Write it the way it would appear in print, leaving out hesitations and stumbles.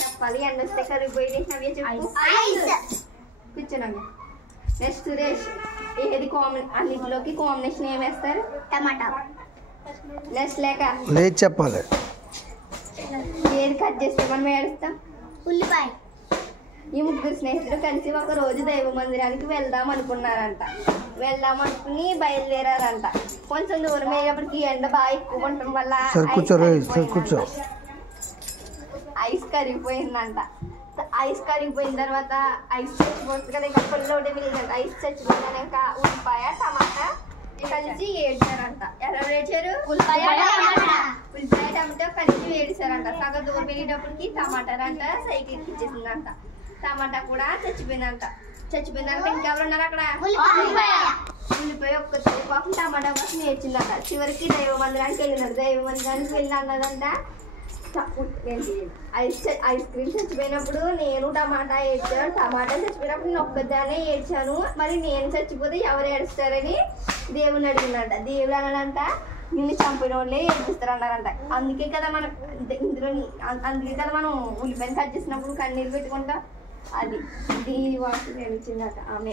చెప్పాలి. ఎండ వస్తే కరిగిపోయి నవ్వే చెప్పు. కూర్చోనవ్య. నెక్స్ట్ సురేష్, ఏది అన్నింటిలోకి కాంబినేషన్ ఏం వేస్తారు? టమాటా. నెక్స్ట్ లేక లేదు చెప్పాలి. ఏది కట్ చేస్తే మనం ఏడుస్తాం? ఉల్లిపాయ. ఈ ముగ్గురు స్నేహితులు కలిసి ఒక రోజు దైవ మందిరానికి వెళ్దాం అనుకున్నారంట. వెళ్దాం అనుకుని బయలుదేరారంట. కొంచెం దూరం అయ్యేప్పటికి ఎండ బాగా ఎక్కువ ఉండటం వల్ల ఐస్ కరిగిపోయిందంట. ఐస్ కరిగిపోయిన తర్వాత ఐస్ చచ్చిపోతుంది కదా, ఇంకా పుల్లోడే వెళ్ళిందంట. ఐస్ చచ్చిపోయిందని ఇంకా ఉల్లిపాయ టమాటా కలిసి ఏడ్చారంట. ఎలా ఏడ్చారు? ఉల్లిపాయ టమాటా కలిసి ఏడ్చారంట. సగం దూరం వెళ్ళేటప్పటికి టమాటారంట సైకిల్కి ఇచ్చేసిందంట. టమాటా కూడా చచ్చిపోయిందంట. చచ్చిపోయిందంట. ఇంకెవరు ఉన్నారు అక్కడ? ఉల్లిపాయ ఒక్క పాపం టమాటా కోసం నేర్చిందంట. చివరికి దైవ మందిరానికి వెళ్ళినారు. దైవ మందిరానికి వెళ్ళి అన్నదంట, ఐస్ క్రీమ్ చచ్చిపోయినప్పుడు నేను టమాటా ఏడ్చాను, టమాటా చచ్చిపోయినప్పుడు నేను ఒక్కదానే ఏడ్చాను, మరి నేను చచ్చిపోతే ఎవరు ఏడుస్తారని దేవుని అడిగిందంట. దేవుడు అన్నాడంట, నిన్ను చంపిన వాళ్ళే ఏడిపిస్తారు అన్నారంట. అందుకే కదా మనం ఉల్లిపాయలు కట్ చేసినప్పుడు కన్నీళ్ళు పెట్టుకుంటాం. అది దీని వాసు నేర్చిందట ఆమె.